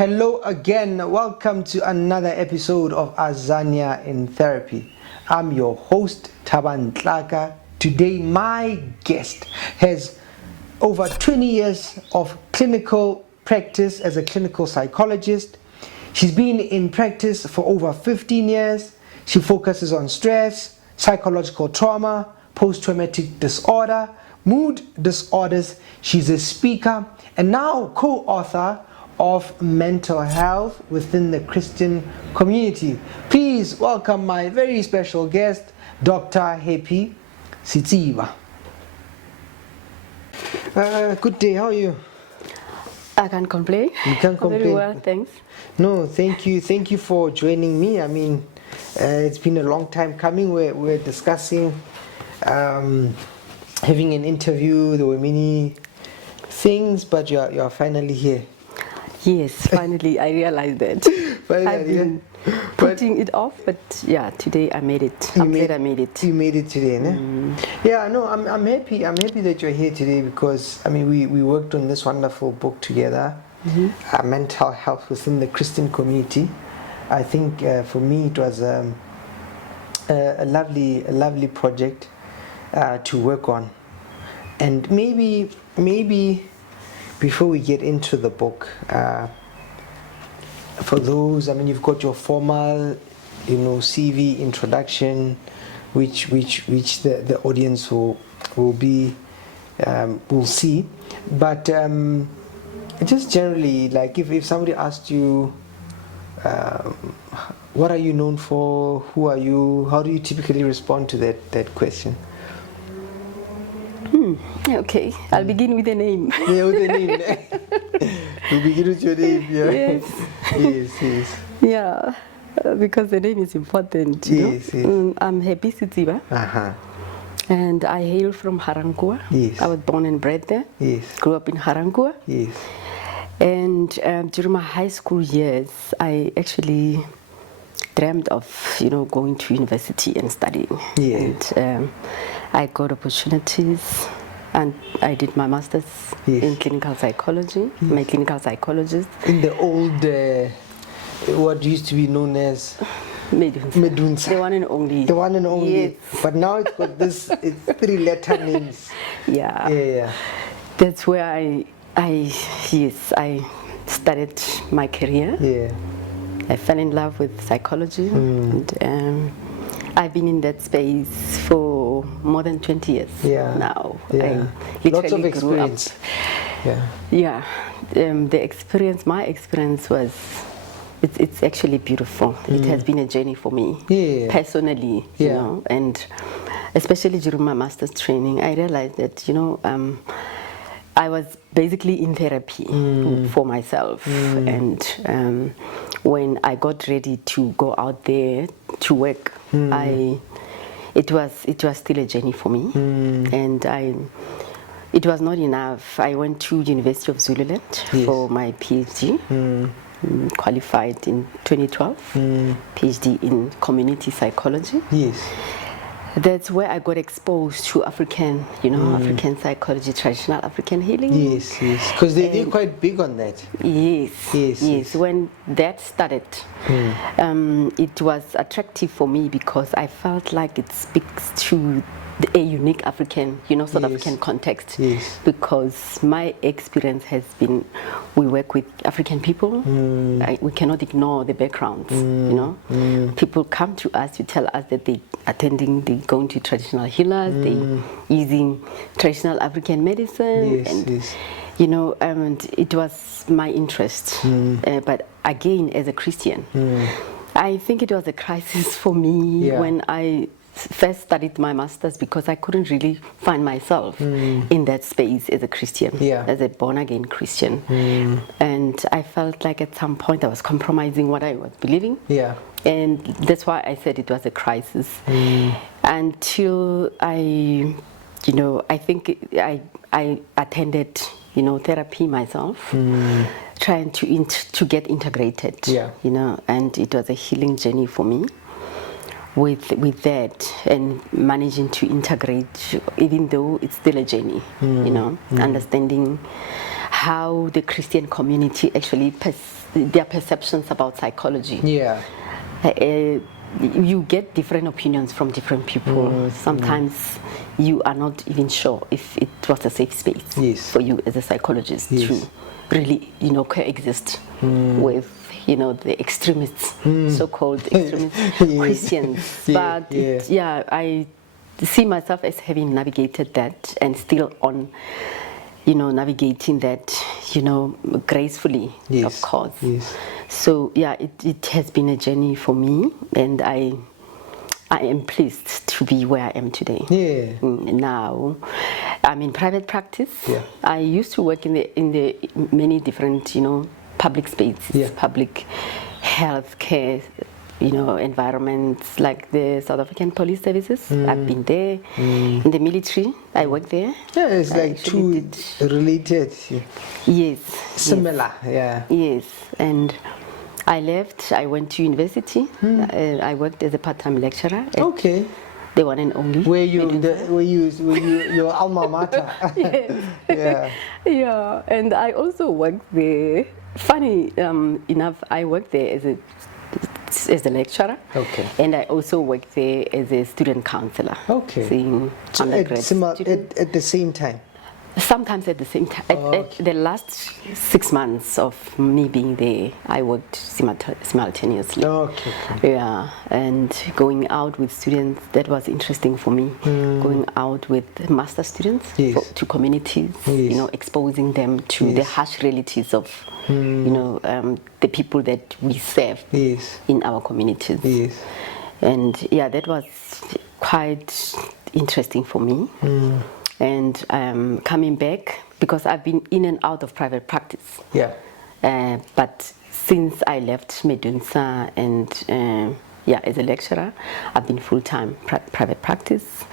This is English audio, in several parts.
hello again. Welcome to another episode of Azania in Therapy. I'm your host, Thabang Tlaka. Today, my guest has over 20 years of clinical practice as a clinical psychologist. She's been in practice for over 15 years. She focuses on stress, psychological trauma, post-traumatic disorder, mood disorders. She's a speaker and now co-author of mental health within the Christian community. Please welcome my very special guest, Dr. Happy Setsiba. Good day, how are you? I can't complain. You can't complain. Very well, thanks. No, thank you. Thank you for joining me. I mean, it's been a long time coming. We're discussing having an interview. There were many things, but you're finally here. Yes, finally I realized that. I've been putting it off, but yeah, today I made it. I'm glad I made it. You made it today, ne? Yeah, no, I'm happy. I'm happy that you're here today because I mean we worked on this wonderful book together, mental health within the Christian community. I think for me it was a lovely project to work on, and maybe before we get into the book, for those, I mean, you've got your formal, CV introduction, which the audience will see, but just generally, like if somebody asked you, what are you known for? Who are you? How do you typically respond to that question? Okay, I'll begin with the name. Yeah, with the name. You begin with your name, yeah. Yes. Yes. Yeah, because the name is important. Yes. I'm Happy Setsiba. And I hail from Harankua. Yes. I was born and bred there. Yes. Grew up in Harankua. Yes. And during my high school years, I actually dreamed of, going to university and studying. Yeah. And I got opportunities, and I did my master's in clinical psychology. Yes. My clinical psychologist. In the old, what used to be known as Medunsa. The one and only. The one and only. Yes. But now it's got it's 3-letter names. Yeah. That's where I started my career. Yeah. I fell in love with psychology, and I've been in that space for more than 20 years now. Yeah. I Lots of literally experience. Grew up. Yeah. My experience was, it's actually beautiful. It has been a journey for me, personally, and especially during my master's training, I realized that, I was basically in therapy for myself, and when I got ready to go out there to work, it was still a journey for me, and it was not enough. I went to University of Zululand for my PhD, qualified in 2012, PhD in community psychology. Yes. That's where I got exposed to African, African psychology, traditional African healing. Yes, because they're quite big on that. Yes. When that started, it was attractive for me because I felt like it speaks to a unique African, African context. Yes. Because my experience has been, we work with African people. We cannot ignore the backgrounds. People come to us to tell us that they going to traditional healers, they using traditional African medicine, and it was my interest. But again, as a Christian, I think it was a crisis for me when I first studied my master's because I couldn't really find myself in that space as a Christian, as a born-again Christian. And I felt like at some point I was compromising what I was believing. And that's why I said it was a crisis. Until I think I attended, therapy myself, trying to get integrated, and it was a healing journey for me. With that and managing to integrate, even though it's still a journey, understanding how the Christian community actually their perceptions about psychology. Yeah. You get different opinions from different people. Sometimes you are not even sure if it was a safe space for you as a psychologist to really, coexist with, the extremists, so-called extremist Christians. But I see myself as having navigated that and still on, navigating that, gracefully, of course. Yes. So it has been a journey for me, and I am pleased to be where I am today. Yeah. Now, I'm in private practice. Yeah. I used to work in the many different, public spaces, public health care, environments like the South African Police Services. I've been there. In the military, I work there. Yeah, it's like two related. Yes. Similar, yeah. Yes, and I left. I went to university. I worked as a part-time lecturer. At the one and only. Were you your alma mater? Yes. Yeah, and I also worked there. Funny enough, I worked there as a lecturer. And I also worked there as a student counselor. Seeing undergrad students. At the same time? Sometimes at the same time. At the last 6 months of me being there, I worked simultaneously. Yeah, and going out with students, that was interesting for me. Going out with master students to communities, exposing them to the harsh realities of, the people that we serve in our communities. And that was quite interesting for me. And coming back, because I've been in and out of private practice. But since I left Medunsa and as a lecturer, I've been full-time private practice.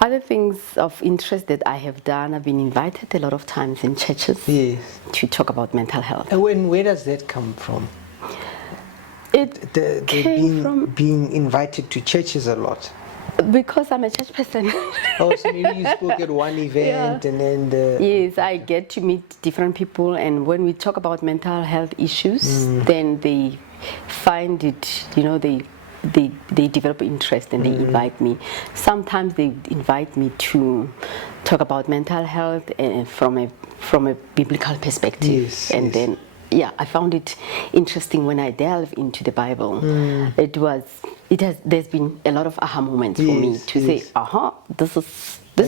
Other things of interest that I have done, I've been invited a lot of times in churches to talk about mental health. And where does that come from? It came from being invited to churches a lot. Because I'm a church person. So maybe you spoke at one event and then Yes, I get to meet different people, and when we talk about mental health issues, then they find it, they develop interest and they invite me. Sometimes they invite me to talk about mental health from a biblical perspective. Then I found it interesting when I delve into the Bible. There's been a lot of aha moments for me to say, this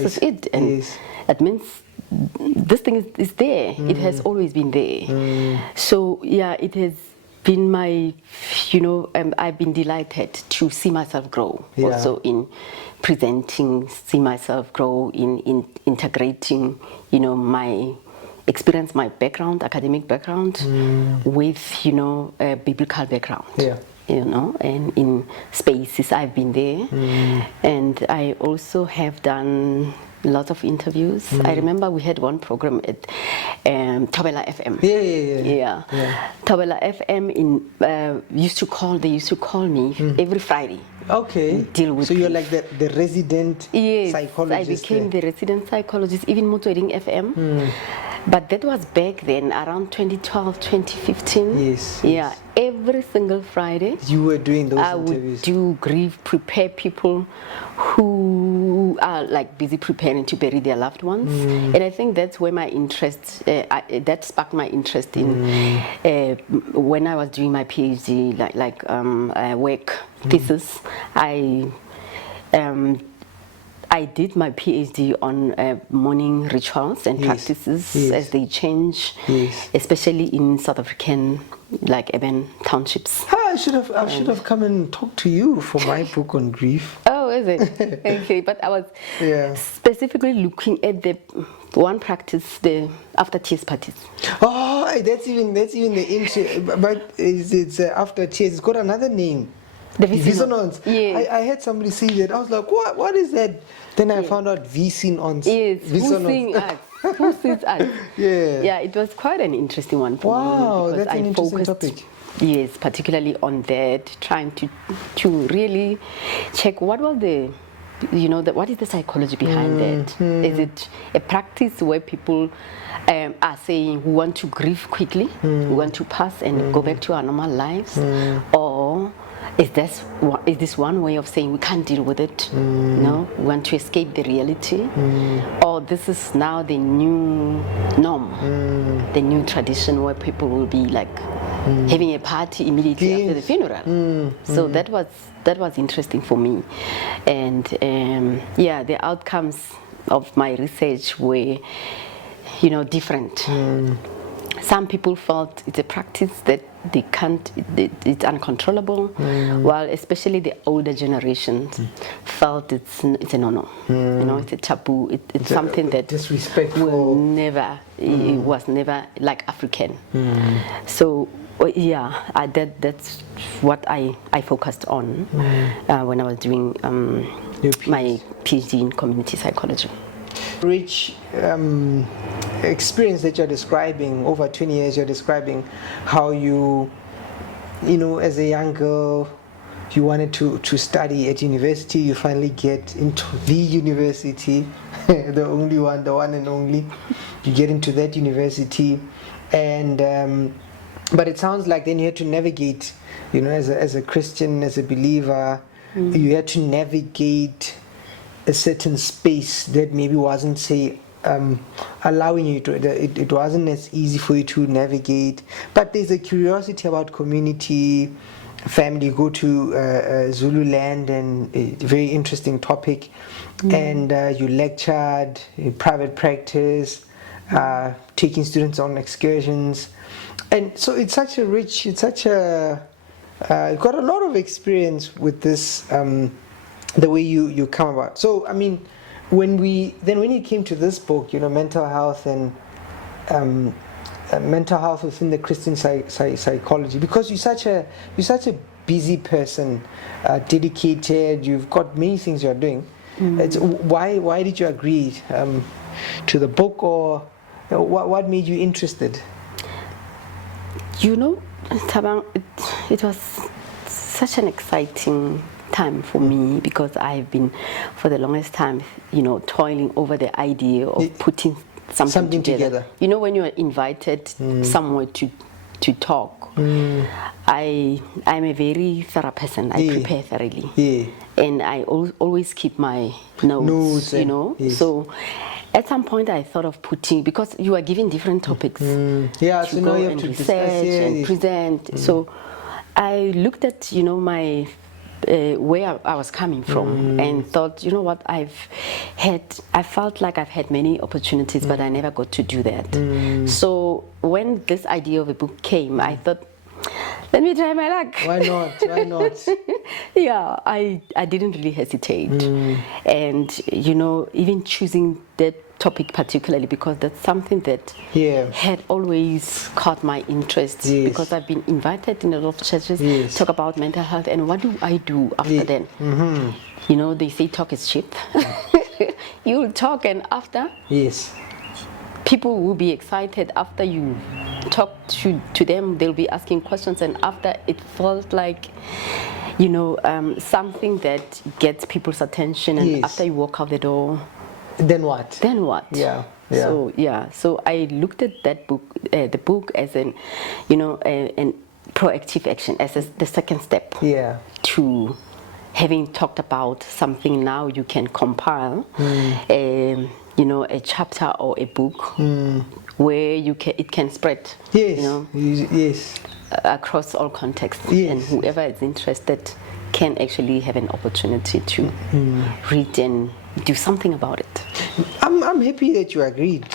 is it, and that means this thing is there. It has always been there. So it has been my, I've been delighted to see myself grow also in presenting, see myself grow in integrating, my experience, my background, academic background, with, a biblical background. And in spaces I've been there. And I also have done lots of interviews. I remember we had one program at Thobela FM. Thobela FM used to call me every Friday. Deal with so you're like the resident psychologist. I became the resident psychologist, even Motoring FM. But that was back then, around 2012, 2015. Every single Friday. You were doing those interviews. I would do grief, prepare people who are like busy preparing to bury their loved ones. And I think that's where my interest, that sparked my interest in when I was doing my PhD, work thesis. I did my PhD on morning rituals and practices as they change, especially in South African, urban townships. I should have come and talked to you for my book on grief. Oh, is it? Okay, but I was specifically looking at the one practice, the after tears parties. Oh, that's even the intro, but it's after tears. It's got another name. The Visonons. I heard somebody say that. I was like, what is that? Then I found out Visonons. Yes, who sings us? Yeah, it was quite an interesting one for me. Wow, that's an interesting topic. Yes, particularly on that, trying to really check what was the what is the psychology behind that? Is it a practice where people are saying we want to grieve quickly, we want to pass and go back to our normal lives, or is this one way of saying we can't deal with it? No, we want to escape the reality, or this is now the new norm, the new tradition where people will be like having a party immediately after the funeral. So that was interesting for me, and the outcomes of my research were, different. Some people felt it's a practice that they can't, it's uncontrollable, while especially the older generations felt it's a no-no. It's a taboo. It's something that disrespectful. It was never like African. So that's what I focused on when I was doing my PhD in community psychology. Rich experience that you're describing, over 20 years you're describing how you as a young girl you wanted to study at university, you finally get into the university, the one and only, you get into that university, and but it sounds like then you had to navigate, as a Christian, as a believer, you had to navigate a certain space that maybe wasn't, say, allowing you to, it wasn't as easy for you to navigate. But there's a curiosity about community, family. You go to Zululand, and a very interesting topic, and you lectured in private practice, taking students on excursions, and so it's such a rich, you've got a lot of experience with this. The way you come about. So I mean, when it came to this book, mental health and mental health within the Christian psychology, because you're such a busy person, dedicated. You've got many things you're doing. Why did you agree to the book, or what made you interested? Thabang, it was such an exciting time for me, because I've been for the longest time toiling over the idea of putting something together. When you are invited somewhere to talk, I'm a very thorough person. I prepare thoroughly, and I always keep my notes. Yes. So at some point I thought of putting, because you are given different topics to go and research and present. So I looked at my where I was coming from, and thought, what, I felt like I've had many opportunities, but I never got to do that. So when this idea of a book came, I thought, let me try my luck. Why not? Yeah, I didn't really hesitate. And even choosing that topic particularly, because that's something that had always caught my interest, because I've been invited in a lot of churches to talk about mental health, and what do I do after then? They say talk is cheap. You'll talk, and after people will be excited. After you talk to them, they'll be asking questions, and after, it felt like something that gets people's attention, and after you walk out the door, then what? Yeah. So I looked at that book, the book, as an proactive action, as the second step to having talked about something. Now you can compile a chapter or a book where it can spread across all contexts, and whoever is interested can actually have an opportunity to read and do something about it. I'm happy that you agreed.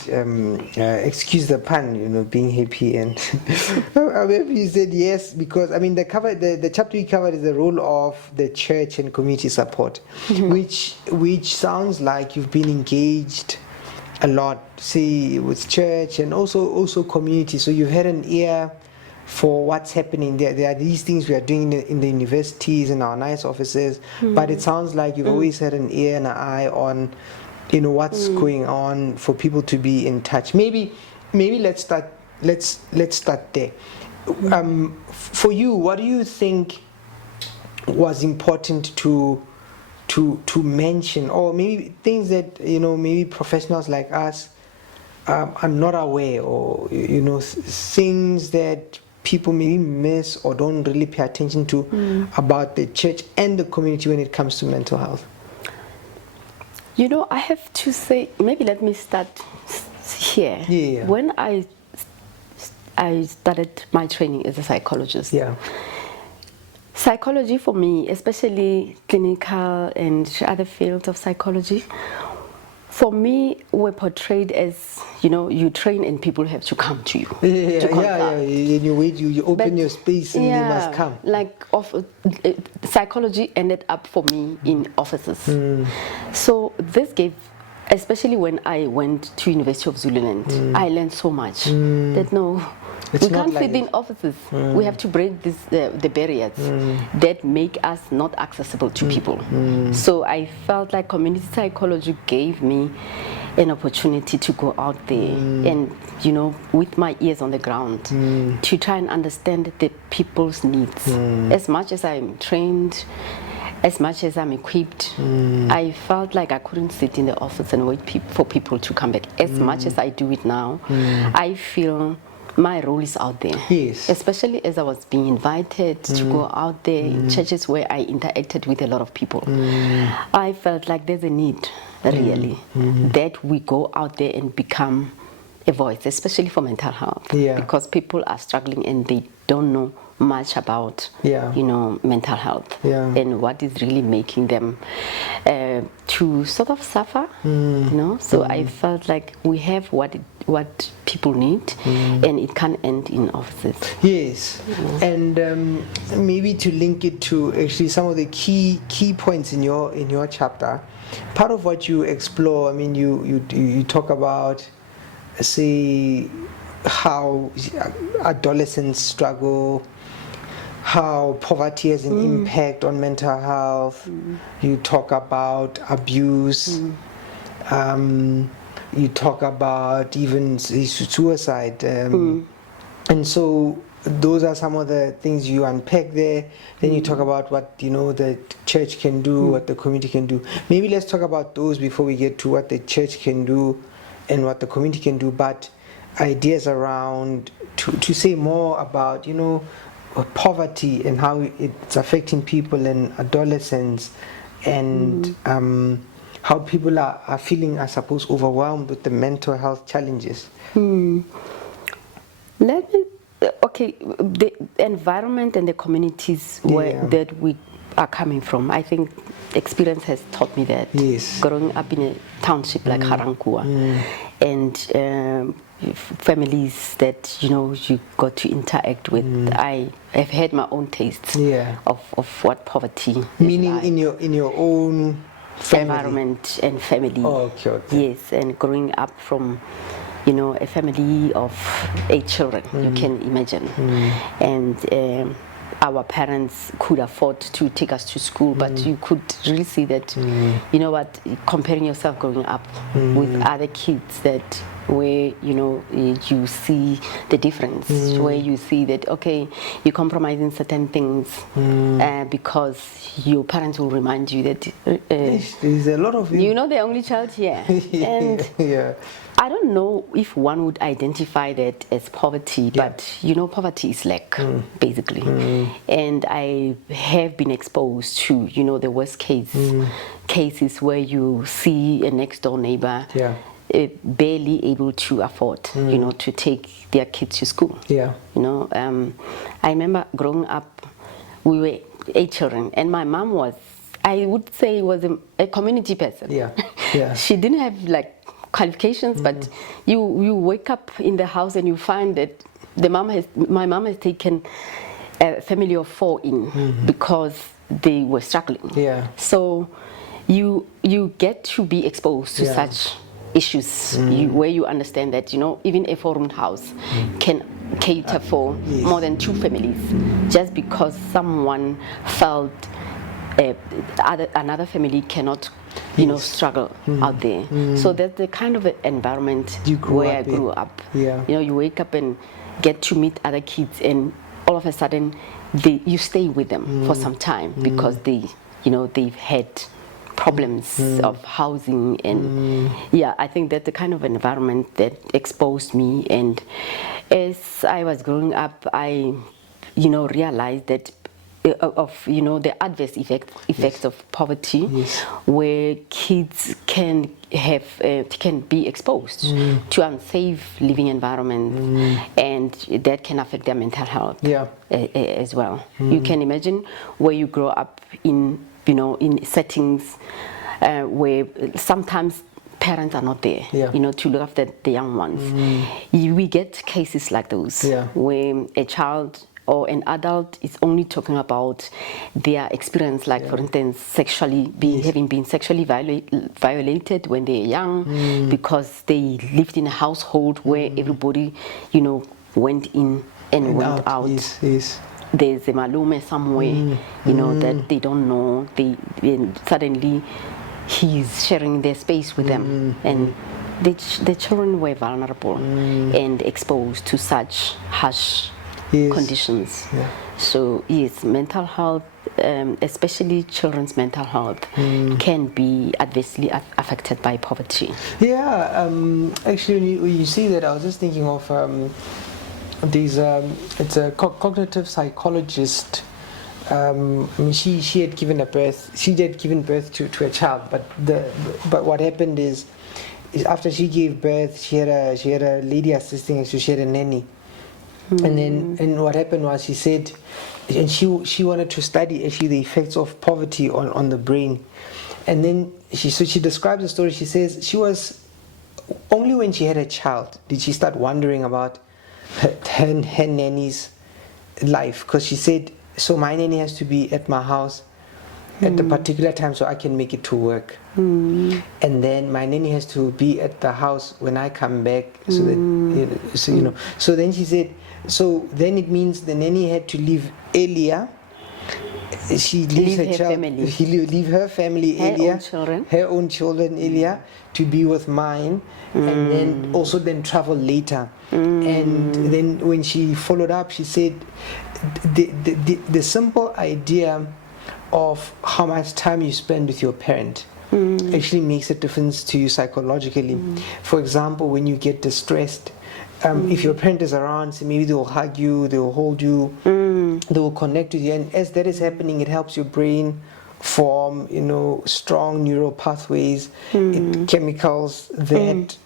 Excuse the pun, being happy, and I'm happy you said yes, because the chapter you covered is the role of the church and community support, which sounds like you've been engaged a lot, say, with church and also community. So you've had an ear for what's happening there. There are these things we are doing in the universities and our nice offices, but it sounds like you've always had an ear and an eye on what's going on, for people to be in touch. Maybe let's start there. For you, what do you think was important to to mention, or maybe things that maybe professionals like us are not aware, or things that people maybe miss or don't really pay attention to about the church and the community when it comes to mental health? I have to say, maybe let me start here. Yeah. When I started my training as a psychologist, psychology for me, especially clinical and other fields of psychology, for me, were portrayed as, you train and people have to come to you. You open your space and they must come. Like psychology ended up for me in offices. So this gave, especially when I went to University of Zululand, I learned so much that we can't sit in offices. We have to break the barriers that make us not accessible to people. So I felt like community psychology gave me an opportunity to go out there and, with my ears on the ground, to try and understand the people's needs. As much as I'm trained, as much as I'm equipped, I felt like I couldn't sit in the office and wait for people to come back. As much as I do it now, I feel my role is out there. Yes. Especially as I was being invited to go out there in churches where I interacted with a lot of people. I felt like there's a need, really, that we go out there and become a voice, especially for mental health. Because people are struggling and they don't know much about mental health and what is really making them to sort of suffer. So I felt like we have what people need, and it can end in offices. Yes. And maybe to link it to actually some of the key points in your chapter, part of what you explore, I mean, you talk about, say, how adolescents struggle, how poverty has an impact on mental health. You talk about abuse. You talk about even suicide. And so those are some of the things you unpack there. Then you talk about what the church can do, what the community can do. Maybe let's talk about those before we get to what the church can do and what the community can do, but ideas around to say more about poverty and how it's affecting people and adolescents, and how people are feeling, I suppose, overwhelmed with the mental health challenges. The environment and the communities that we are coming from, I think experience has taught me that. Yes. Growing up in a township like Harankua, and families that you got to interact with, I have had my own tastes of what poverty is. Meaning like. in your own family. Environment and family. Oh, okay. Yes, and growing up from a family of 8 children, you can imagine, and our parents could afford to take us to school, but you could really see that, comparing yourself growing up with other kids, that where you see the difference, where you see that you compromise in certain things because your parents will remind you that there's a lot of the only child here. And I don't know if one would identify that as poverty, but poverty is lack, basically. And I have been exposed to the worst cases where you see a next door neighbor barely able to afford to take their kids to school. I remember growing up, we were 8 children, and my mom was, I would say, was a community person. She didn't have qualifications, but you wake up in the house and you find that my mom has taken a family of 4 in because they were struggling. So you get to be exposed to such issues where you understand that even a 4-room house can cater for more than 2 families, just because someone felt another family cannot struggle out there. So that's the kind of environment where I grew up. You wake up and get to meet other kids, and all of a sudden you stay with them for some time because they've had problems of housing, and yeah, I think that's the kind of environment that exposed me. And as I was growing up, I realized that the adverse effects of poverty, where kids can be exposed to unsafe living environments, and that can affect their mental health as well. You can imagine where you grow up in settings where sometimes parents are not there, to look after the young ones. We get cases like those where a child or an adult is only talking about their experience, like for instance, having been sexually violated when they're young, because they lived in a household where everybody, went in and went out. There's a malume somewhere, that they don't know. And suddenly he's sharing their space with them, and the children were vulnerable and exposed to such harsh conditions. So yes, mental health, especially children's mental health, can be adversely affected by poverty. Actually, when you see that, I was just thinking of these. It's a cognitive psychologist. She had given birth. She had given birth to a child, but what happened is after she gave birth, she had a lady assisting her, so she had a nanny. And what happened was, she said, and she wanted to study actually the effects of poverty on the brain. And then she describes the story. She says she was only when she had a child did she start wondering about her nanny's life, because she said, so my nanny has to be at my house at the particular time so I can make it to work, and then my nanny has to be at the house when I come back, so that so then she said, so then it means the nanny had to leave earlier. She leaves her child, leave her family earlier, her own children earlier, to be with mine, and then also then travel later. And then when she followed up, she said the simple idea of how much time you spend with your parent actually makes a difference to you psychologically. For example, when you get distressed, if your parent is around, so maybe they will hug you, they will hold you, they will connect with you, and as that is happening, it helps your brain form, strong neural pathways, chemicals that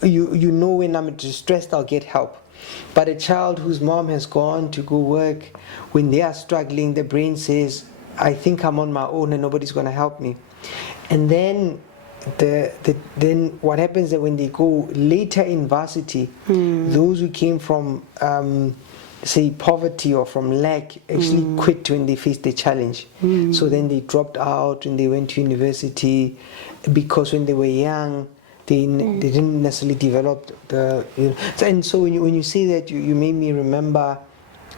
when I'm distressed, I'll get help. But a child whose mom has gone to go work, when they are struggling, the brain says, I think I'm on my own and nobody's going to help me. And then then what happens is that when they go later in varsity, those who came from say poverty or from lack actually quit when they faced the challenge. So then they dropped out when they went to university, because when they were young they didn't necessarily develop and so when you say that, you made me remember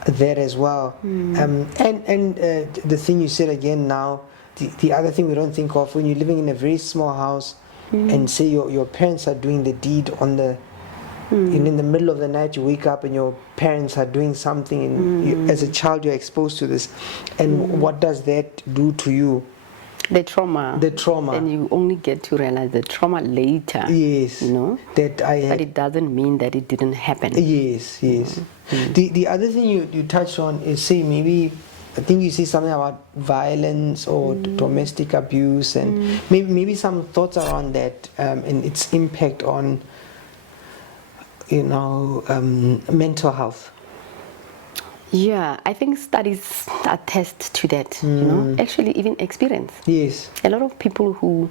that as well. And the thing you said again now, the other thing we don't think of, when you're living in a very small house and say your parents are doing the deed on the in the middle of the night, you wake up and your parents are doing something, and as a child you're exposed to this, and what does that do to you? The trauma. And you only get to realize the trauma later. Yes. But it doesn't mean that it didn't happen. Yes. The other thing you touched on is, say, maybe, I think you say something about violence or domestic abuse, and maybe some thoughts around that and its impact on mental health. Yeah, I think studies attest to that, actually even experience. Yes. A lot of people who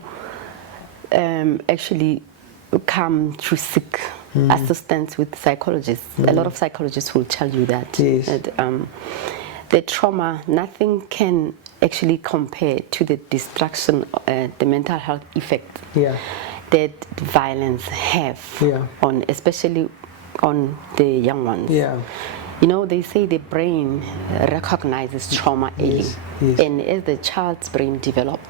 actually come to seek assistance with psychologists, a lot of psychologists will tell you that, the trauma, nothing can actually compare to the destruction, the mental health effect that violence have on, especially on the young ones. They say the brain recognizes trauma early, and as the child's brain develops,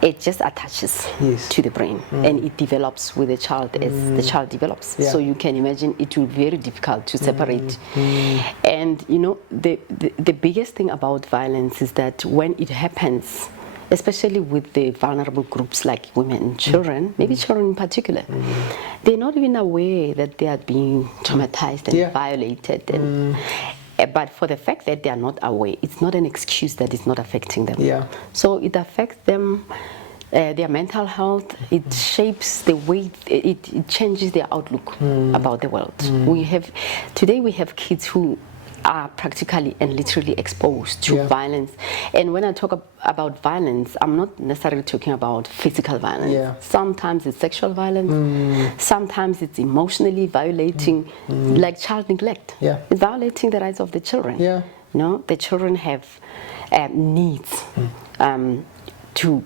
it just attaches to the brain, and it develops with the child as the child develops. So you can imagine it will be very difficult to separate. And the biggest thing about violence is that when it happens especially with the vulnerable groups like women and children, maybe children in particular. They're not even aware that they are being traumatized and violated. And, but for the fact that they are not aware, it's not an excuse that it's not affecting them. Yeah. So it affects them, their mental health. It shapes the way, it changes their outlook about the world. Today we have kids who are practically and literally exposed to violence. And when I talk about violence, I'm not necessarily talking about physical violence. Sometimes it's sexual violence, sometimes it's emotionally violating, like child neglect. It's violating the rights of the children. You know, the children have needs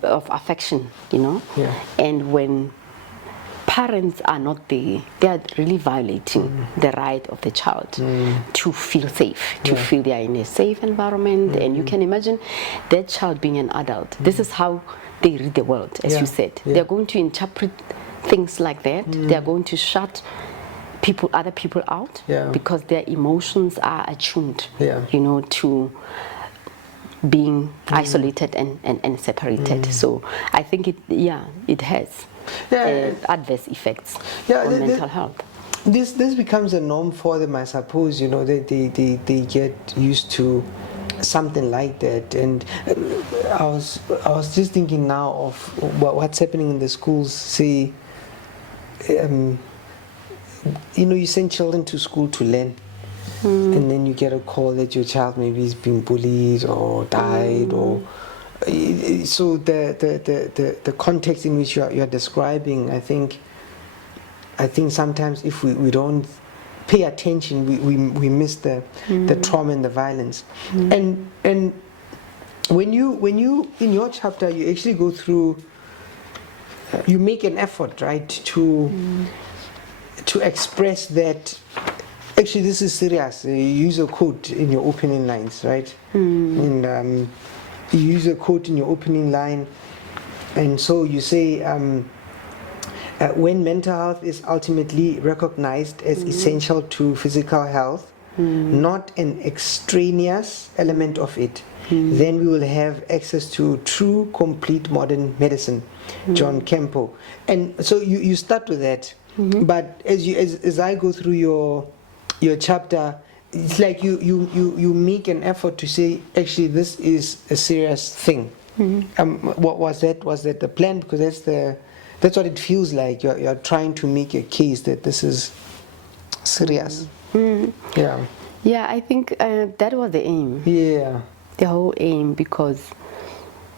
of affection, you know, and when parents are not there, they are really violating the right of the child to feel safe, to feel they are in a safe environment. And you can imagine that child being an adult. This is how they read the world, as you said. They're going to interpret things like that. They're going to shut other people out because their emotions are attuned, you know, to being isolated and separated. So I think it has adverse effects on mental health. This becomes a norm for them, I suppose. You know, they get used to something like that. And I was just thinking now of what's happening in the schools. Say, you know, you send children to school to learn. And then you get a call that your child maybe is being bullied or died, or so the context in which you're describing, I think sometimes if we don't pay attention, we miss the trauma and the violence. And when you in your chapter, you actually go through, you make an effort, right, to express that actually this is serious. You use a quote in your opening lines, right? And you use a quote in your opening line, and so you say, when mental health is ultimately recognized as essential to physical health, not an extraneous element of it, then we will have access to true, complete modern medicine. John Campbell. And so you start with that, but as I go through your chapter, it's like you make an effort to say, actually, this is a serious thing. What was that? Was that the plan? Because that's what it feels like. You're trying to make a case that this is serious. Yeah, I think that was the aim. The whole aim, because,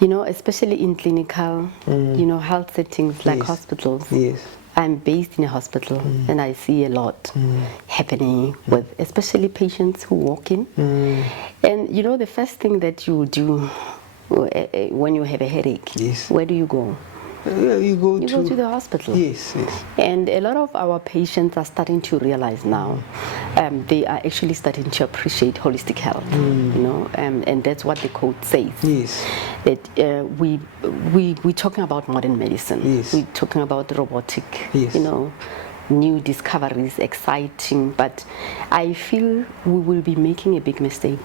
you know, especially in clinical, you know, health settings like hospitals. I'm based in a hospital, and I see a lot happening with especially patients who walk in. And you know, the first thing that you do when you have a headache, where do you go? You go to the hospital. And a lot of our patients are starting to realize now, they are actually starting to appreciate holistic health, you know, and that's what the quote says. That we're talking about modern medicine. We're talking about robotic, you know, new discoveries, exciting, but I feel we will be making a big mistake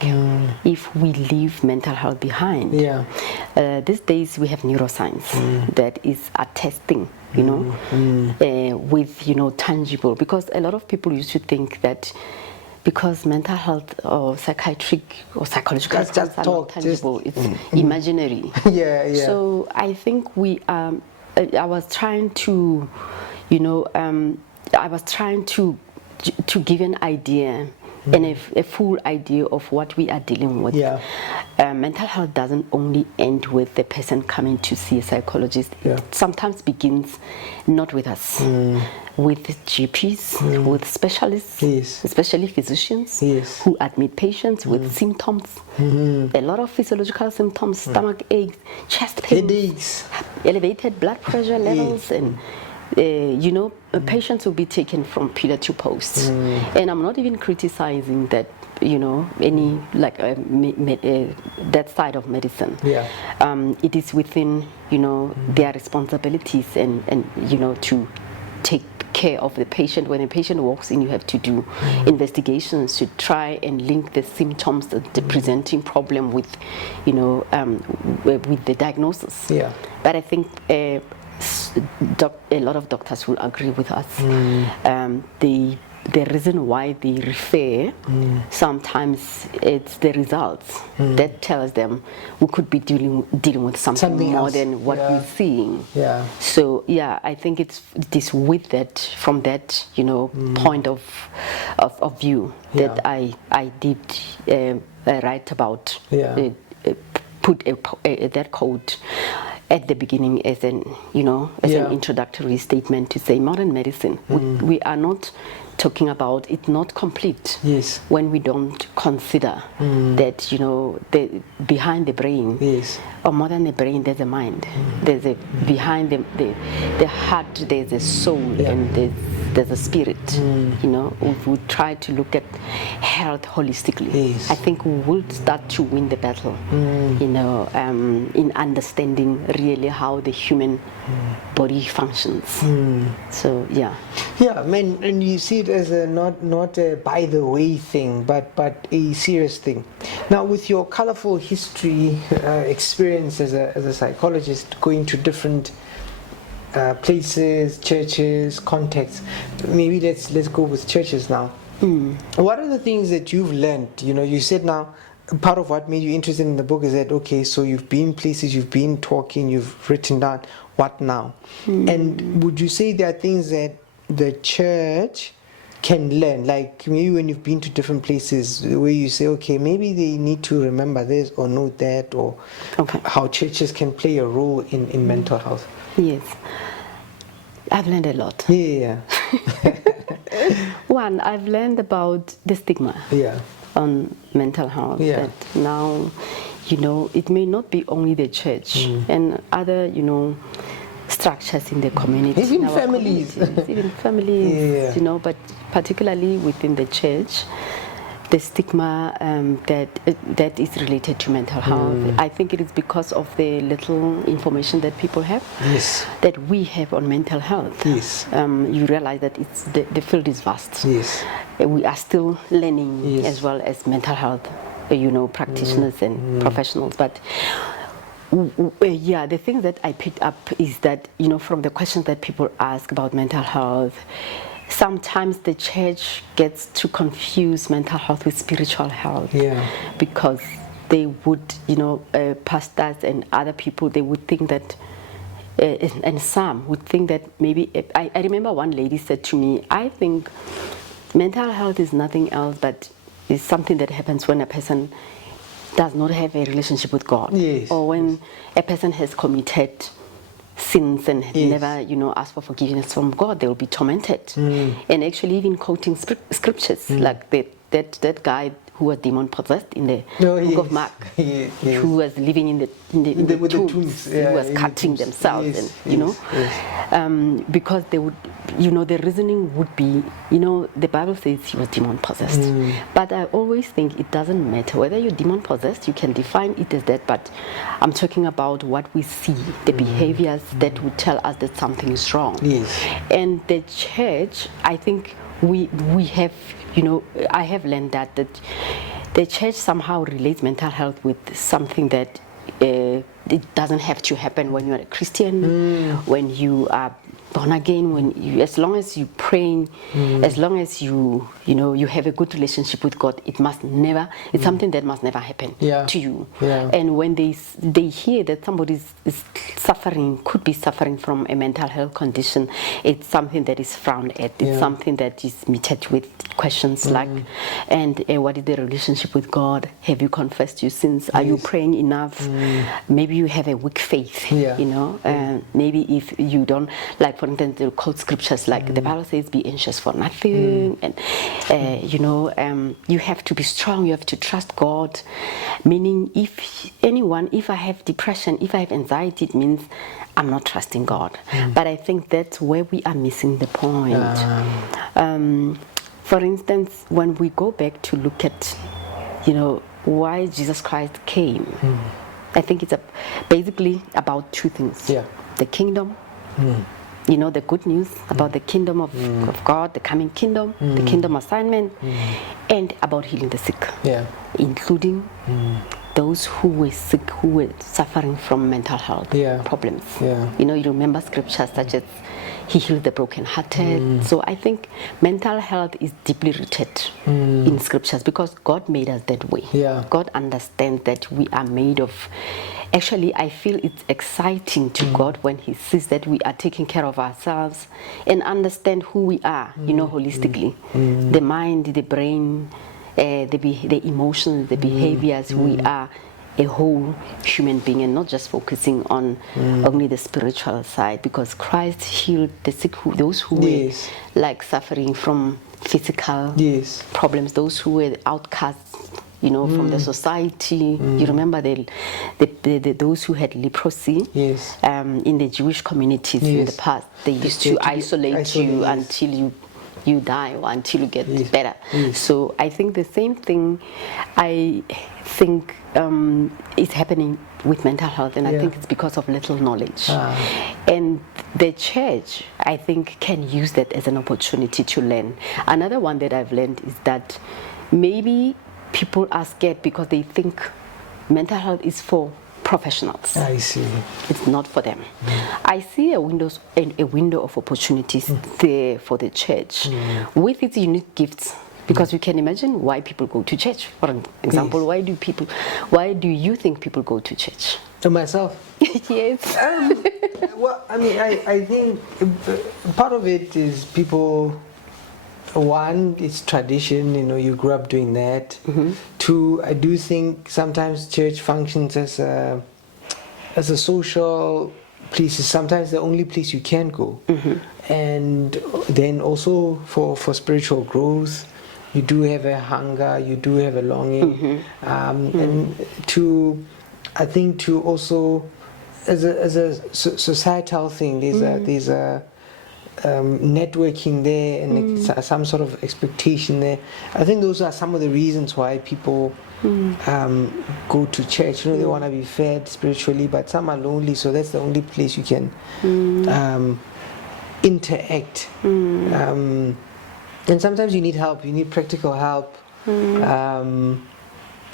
if we leave mental health behind. These days we have neuroscience that is attesting, you know, with, you know, tangible, because a lot of people used to think that because mental health or psychiatric or psychological problems are not tangible, it's imaginary. So I think I was trying to, you know, I was trying to give an idea and a full idea of what we are dealing with. Mental health doesn't only end with the person coming to see a psychologist. It sometimes begins not with us, with GPs, with specialists, especially physicians who admit patients with symptoms, a lot of physiological symptoms, stomach aches, chest pains, headaches, elevated blood pressure levels, and you know, patients will be taken from pillar to post. And I'm not even criticizing that, you know, any like that side of medicine. It is within, you know, their responsibilities and you know, to take care of the patient. When a patient walks in, you have to do investigations to try and link the symptoms, the presenting problem with, with the diagnosis. Yeah. But I think a lot of doctors will agree with us. The reason why they refer, sometimes it's the results that tells them we could be dealing with something more else. than what we're seeing. Yeah. So yeah, I think it is with that, from that point of view that I did write about, put that quote at the beginning as an an introductory statement to say modern medicine. We are not talking about it not complete when we don't consider that the behind the brain or more than the brain there's a mind, there's a behind the heart there's a soul, and there's a spirit. If we try to look at health holistically, I think we will start to win the battle in understanding really how the human body functions. So and you see it as a not a by the way thing, but a serious thing. Now, with your colorful history experience as a psychologist, going to different places, churches, contexts, maybe let's go with churches now. What are the things that you've learned? You said now part of what made you interested in the book is that, okay, so you've been places, you've been talking, you've written down, what now? And would you say there are things that the church can learn, like maybe when you've been to different places where you say, okay, maybe they need to remember this or know that, or how churches can play a role in mental health? Yes, I've learned a lot. One, I've learned about the stigma on mental health, that now it may not be only the church and other structures in the community, even families, but particularly within the church, the stigma that is related to mental health. I think it is because of the little information that people have, that we have on mental health. You realize that the field is vast. We are still learning as well as mental health, practitioners and professionals. But the thing that I picked up is that, from the questions that people ask about mental health, sometimes the church gets to confuse mental health with spiritual health, because they would, pastors and other people, they would think that, and some would think that maybe, I remember one lady said to me, I think mental health is nothing else but is something that happens when a person does not have a relationship with God, or when a person has committed sins and never, ask for forgiveness from God, they will be tormented. And actually, even quoting scriptures, like that guy who was demon possessed in the book of Mark, who was living in the tombs, who was cutting themselves, because they would, the reasoning would be, the Bible says he was demon possessed. But I always think it doesn't matter whether you're demon possessed. You can define it as that, but I'm talking about what we see, the behaviors that would tell us that something is wrong. And the church, I think we have, I have learned that the church somehow relates mental health with something that it doesn't have to happen when you're a Christian, when you are born again, as long as you praying, as long as you have a good relationship with God, it's something that must never happen to you. And when they hear that somebody is suffering, could be suffering from a mental health condition, it's something that is frowned at. It's something that is meted with questions like, and what is the relationship with God? Have you confessed your sins? Are you praying enough? Maybe you have a weak faith, maybe if you don't, like for instance, they'll quote scriptures like the Bible says, be anxious for nothing, and you have to be strong, you have to trust God, meaning if I have depression, if I have anxiety, it means I'm not trusting God. But I think that's where we are missing the point. For instance, when we go back to look at why Jesus Christ came, I think it's basically about two things: the kingdom you know, the good news about the kingdom of God, the coming kingdom, the kingdom assignment, and about healing the sick, including those who were sick, who were suffering from mental health problems. You know, you remember scriptures such as he healed the brokenhearted. So I think mental health is deeply rooted in scriptures because God made us that way. God understands that we are made of. Actually, I feel it's exciting to God when he sees that we are taking care of ourselves and understand who we are, you know, holistically. The mind, the brain, the emotions, the behaviors. We are a whole human being and not just focusing on only the spiritual side, because Christ healed the sick, those who were like suffering from physical problems, those who were outcasts, you know, from the society. You remember those who had leprosy in the Jewish communities in the past. They used to isolate you until you die or until you get better. So I think the same thing, I think, is happening with mental health, and I think it's because of little knowledge. And the church, I think, can use that as an opportunity to learn. Another one that I've learned is that maybe people are scared because they think mental health is for professionals. I see. It's not for them. I see a window of opportunities there for the church with its unique gifts, because you can imagine why people go to church. For example, why do you think people go to church? To myself? Yes. Well, I mean, I think part of it is people. One, it's tradition, you know, you grew up doing that. Two, I do think sometimes church functions as a social place. It's sometimes the only place you can go. And then also for spiritual growth, you do have a hunger, you do have a longing. And I think to also, as a societal thing, there's a networking there and some sort of expectation there. I think those are some of the reasons why people go to church. You know, they want to be fed spiritually, but some are lonely, so that's the only place you can interact. And sometimes you need help. You need practical help.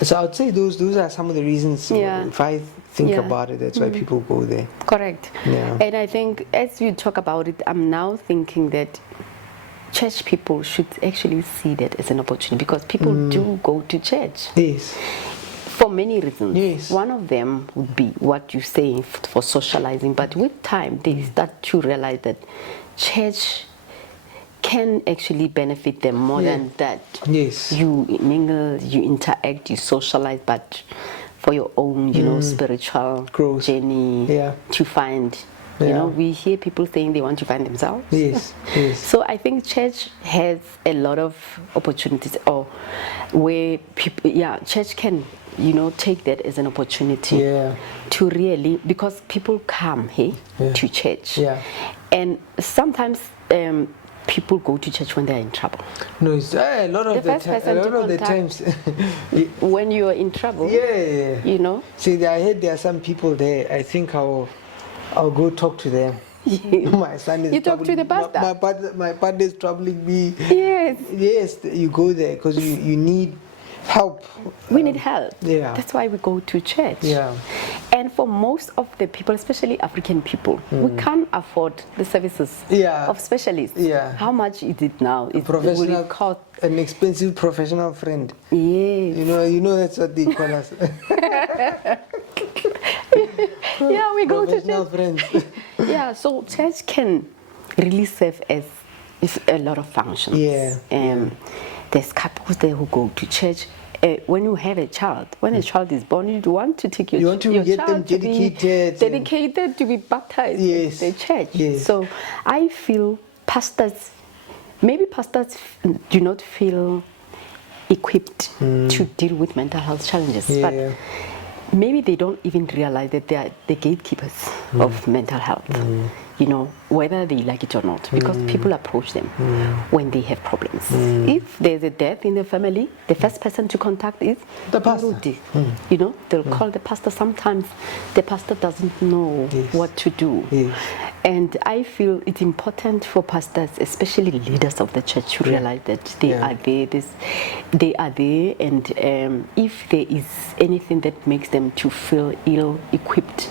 So I would say those are some of the reasons. If I think about it, that's why people go there. Correct. And I think as you talk about it, I'm now thinking that church people should actually see that as an opportunity, because people do go to church. For many reasons. One of them would be what you say for socializing, but with time they start to realize that church can actually benefit them more than that. You mingle, you interact, you socialize, but for your own, you know, spiritual growth journey to find. You know, we hear people saying they want to find themselves. So I think church has a lot of opportunities, or where people, church can, you know, take that as an opportunity to really, because people come to church, and sometimes people go to church when they're in trouble. No, it's a lot of the times. When you're in trouble, you know. See, I heard there are some people there. I think I'll go talk to them. My son is. You talk to the pastor. My partner is troubling me. Yes, you go there because you need help. We need help. That's why we go to church. And for most of the people, especially African people, we can't afford the services of specialists. How much is it now? It will cost an expensive professional friend. Yes. You know that's what they call us. We go to church. Friends. So church can really serve as a lot of functions. There's couples there who go to church. When you have a child, when a child is born, you want to take your child them dedicated to be baptized in the church. So I feel maybe pastors do not feel equipped to deal with mental health challenges, but maybe they don't even realize that they are the gatekeepers of mental health. you know, whether they like it or not, because people approach them when they have problems. If there's a death in the family, the first person to contact is The pastor. You know, they'll call the pastor. Sometimes the pastor doesn't know what to do. Yes. And I feel it's important for pastors, especially leaders of the church, to realize that they are there. They are there, and if there is anything that makes them to feel ill-equipped,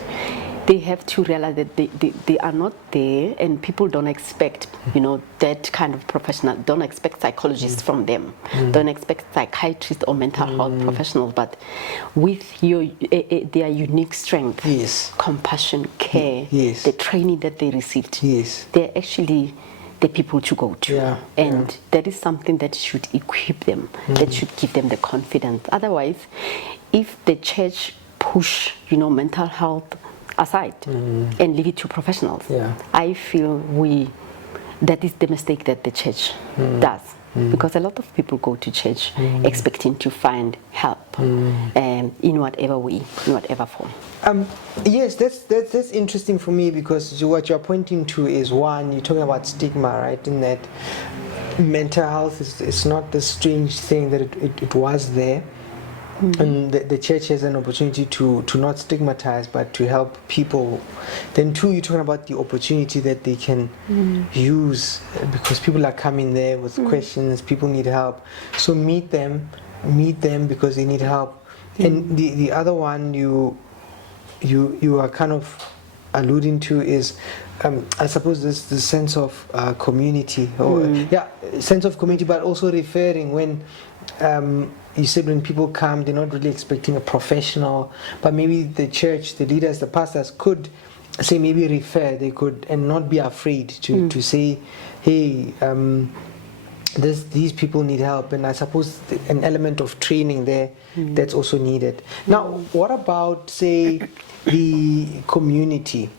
they have to realize that they are not there, and people don't expect, you know, that kind of professional. Don't expect psychologists from them. Don't expect psychiatrists or mental health professionals. But with their unique strength, compassion, care, the training that they received, they're actually the people to go to. And that is something that should equip them, that should give them the confidence. Otherwise, if the church push, you know, mental health aside and leave it to professionals, I feel that is the mistake that the church does, because a lot of people go to church expecting to find help in whatever way, in whatever form. Yes, that's interesting for me, because what you're pointing to is, one, you're talking about stigma, right? In that mental health is not the strange thing that it was there. And the church has an opportunity to not stigmatize, but to help people. Then two, you're talking about the opportunity that they can use, because people are coming there with questions, people need help. So meet them because they need help. And the other one you are kind of alluding to is, I suppose this the sense of community, or sense of community, but also referring when you said when people come, they're not really expecting a professional, but maybe the church, the leaders, the pastors could say, maybe refer, they could, and not be afraid to say, hey, these people need help. And I suppose an element of training there that's also needed. Now, what about, say, the community,